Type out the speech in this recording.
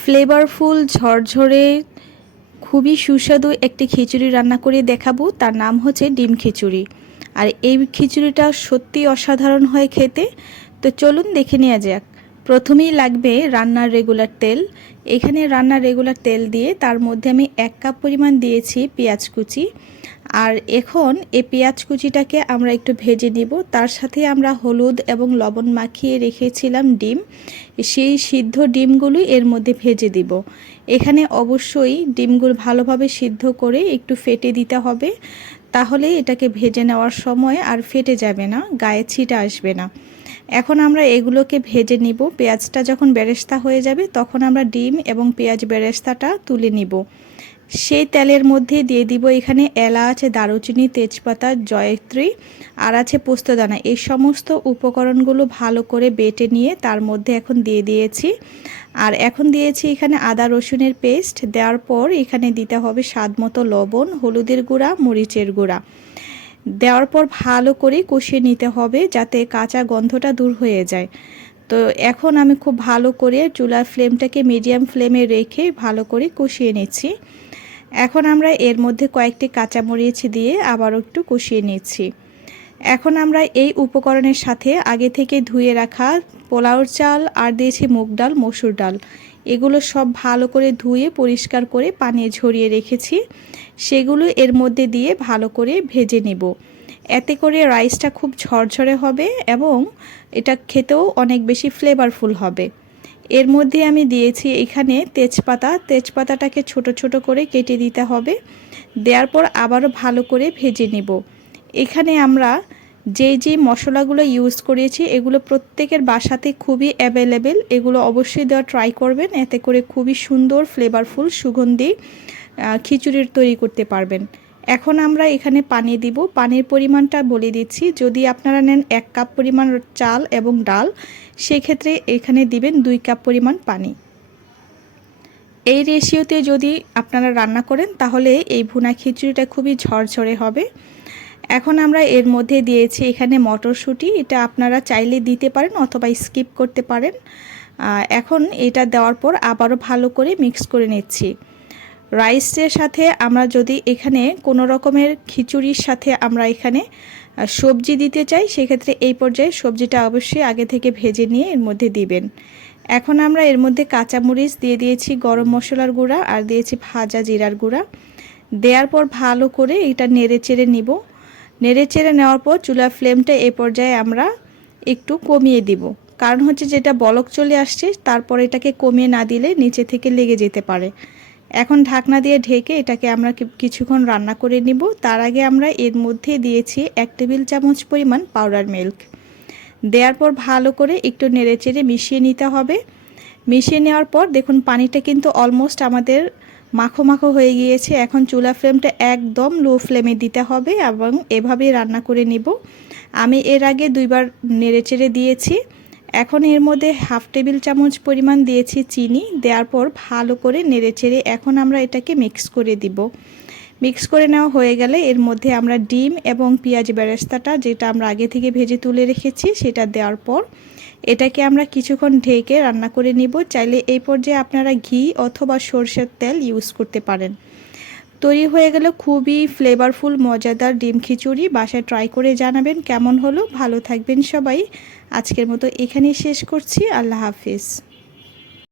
Flavourful ঝরঝরে, খুবই সুস্বাদু একটি খিচুড়ি রান্না করে দেখাবো। তার নাম হচ্ছে ডিম খিচুড়ি। আর এই খিচুড়িটা সত্যি অসাধারণ হয় খেতে। তো চলুন দেখে নেওয়া যাক। প্রথমেই লাগবে রান্নার রেগুলার তেল। এখানে রান্নার রেগুলার তেল দিয়ে তার মধ্যে আমি এক কাপ পরিমাণ দিয়েছি পেঁয়াজ কুচি। আর এখন এই পেঁয়াজ কুচিটাকে আমরা একটু ভেজে নিব। তার সাথে আমরা হলুদ এবং লবণ মাখিয়ে রেখেছিলাম ডিম। সেই সিদ্ধ ডিমগুলো এর মধ্যে ভেজে দিব। এখানে অবশ্যই ডিমগুলো ভালোভাবে সিদ্ধ করে একটু ফেটে দিতে হবে। তাহলে এটাকে ভেজে নেওয়ার সময় আর ফেটে যাবে না, গায়ে ছিটা আসবে না। এখন আমরা এগুলোকে ভেজে নিব। পেঁয়াজটা যখন বেরেস্তা হয়ে যাবে, তখন আমরা ডিম এবং পেঁয়াজ বেরেস্তাটা তুলে নিব। সেই তেলের মধ্যে দিয়ে দিব এখানে এলাচ, দারুচিনি, তেজপাতা, জয়ত্রী, আর আছে পোস্তদানা। এই সমস্ত উপকরণগুলো ভালো করে বেটে নিয়ে তার মধ্যে এখন দিয়ে দিয়েছি। আর এখন দিয়েছি এখানে আদা রসুনের পেস্ট। দেওয়ার পর এখানে দিতে হবে স্বাদ মতো লবণ, হলুদের গুঁড়া, মরিচের গুঁড়া। দেওয়ার পর ভালো করে কষিয়ে নিতে হবে যাতে কাঁচা গন্ধটা দূর হয়ে যায়। তো এখন আমি খুব ভালো করে চুলার ফ্লেমটাকে মিডিয়াম ফ্লেমে রেখে ভালো করে কষিয়ে নিচ্ছি। এখন আমরা এর মধ্যে কয়েকটি কাঁচামরিচ দিয়ে আবারও একটু কষিয়ে নিচ্ছি। এখন আমরা এই উপকরণের সাথে আগে থেকে ধুয়ে রাখা পোলাওর চাল আর দিয়েছি মুগ ডাল, মসুর ডাল। এগুলো সব ভালো করে ধুয়ে পরিষ্কার করে পানি ঝরিয়ে রেখেছি। সেগুলো এর মধ্যে দিয়ে ভালো করে ভেজে নেব। এতে করে রাইসটা খুব ঝরঝরে হবে এবং এটা খেতেও অনেক বেশি ফ্লেভারফুল হবে। এর মধ্যে আমি দিয়েছি এখানে তেজপাতা। তেজপাতাটাকে ছোট ছোট করে কেটে দিতে হবে। দেওয়ার পর আবারও ভালো করে ভেজে নেব। এখানে আমরা যে যে মশলাগুলো ইউজ করেছি, এগুলো প্রত্যেকের বাসাতে খুবই অ্যাভেলেবেল এগুলো অবশ্যই দেওয়া ট্রাই করবেন। এতে করে খুবই সুন্দর ফ্লেভারফুল সুগন্ধি খিচুড়ির তৈরি করতে পারবেন। এখন আমরা এখানে পানি দিব। পানির পরিমাণটা বলে দিচ্ছি। যদি আপনারা নেন এক কাপ পরিমাণ চাল এবং ডাল, সেক্ষেত্রে এখানে দিবেন দুই কাপ পরিমাণ পানি। এই রেশিওতে যদি আপনারা রান্না করেন, তাহলে এই ভুনা খিচুড়িটা খুবই ঝরঝরে হবে। এখন আমরা এর মধ্যে দিয়েছি এখানে মটরশুঁটি। এটা আপনারা চাইলে দিতে পারেন অথবা স্কিপ করতে পারেন। এখন এটা দেওয়ার পর আবারও ভালো করে মিক্স করে নিচ্ছি। রাইসের সাথে আমরা যদি এখানে কোনো রকমের খিচুড়ির সাথে আমরা এখানে সবজি দিতে চাই, সেক্ষেত্রে এই পর্যায়ে সবজিটা অবশ্যই আগে থেকে ভেজে নিয়ে এর মধ্যে দিবেন। এখন আমরা এর মধ্যে কাঁচামরিচ দিয়ে দিয়েছি গরম মশলার গুঁড়া আর দিয়েছি ভাজা জিরার গুঁড়া। দেওয়ার পর ভালো করে এটা নেড়ে চেড়ে নিব। নেড়ে চেড়ে নেওয়ার পর চুলার ফ্লেমটা এই পর্যায়ে আমরা একটু কমিয়ে দিব। কারণ হচ্ছে যেটা বলক চলে আসছে, তারপর এটাকে কমিয়ে না দিলে নিচে থেকে লেগে যেতে পারে। এখন ঢাকনা দিয়ে ঢেকে এটাকে আমরা কিছুক্ষণ রান্না করে নিব। তার আগে আমরা এর মধ্যে দিয়েছি এক টেবিল চামচ পরিমাণ পাউডার মিল্ক দেওয়ার পর ভালো করে একটু নেড়ে চেড়ে মিশিয়ে নিতে হবে। মিশিয়ে নেওয়ার পর দেখুন পানিটা কিন্তু অলমোস্ট আমাদের মাখো মাখো হয়ে গিয়েছে। এখন চুলা ফ্লেমটা একদম লো ফ্লেমে দিতে হবে এবং এভাবেই রান্না করে নিব। আমি এর আগে দুইবার নেড়ে চেড়ে দিয়েছি। এখন এর মধ্যে হাফ টেবিল চামচ পরিমাণ দিয়েছি চিনি, দেওয়ার পর ভালো করে নেড়ে চেড়ে এখন আমরা এটাকে মিক্স করে দিব। মিক্স করে নেওয়া হয়ে গেলে এর মধ্যে আমরা ডিম এবং পেঁয়াজ বেরেস্তাটা যেটা আমরা আগে থেকে ভেজে তুলে রেখেছি সেটা দেওয়ার পর এটাকে আমরা কিছুক্ষণ ঢেকে রান্না করে নিব। চাইলে এই পর্যায়ে আপনারা ঘি অথবা সর্ষের তেল ইউজ করতে পারেন। তৈরি হয়ে গেল খুবই ফ্লেভারফুল মজাদার ডিম খিচুড়ি। বাসায় ট্রাই করে জানাবেন কেমন হলো। ভালো থাকবেন সবাই। আজকের মতো এখানেই শেষ করছি। আল্লাহ হাফিজ।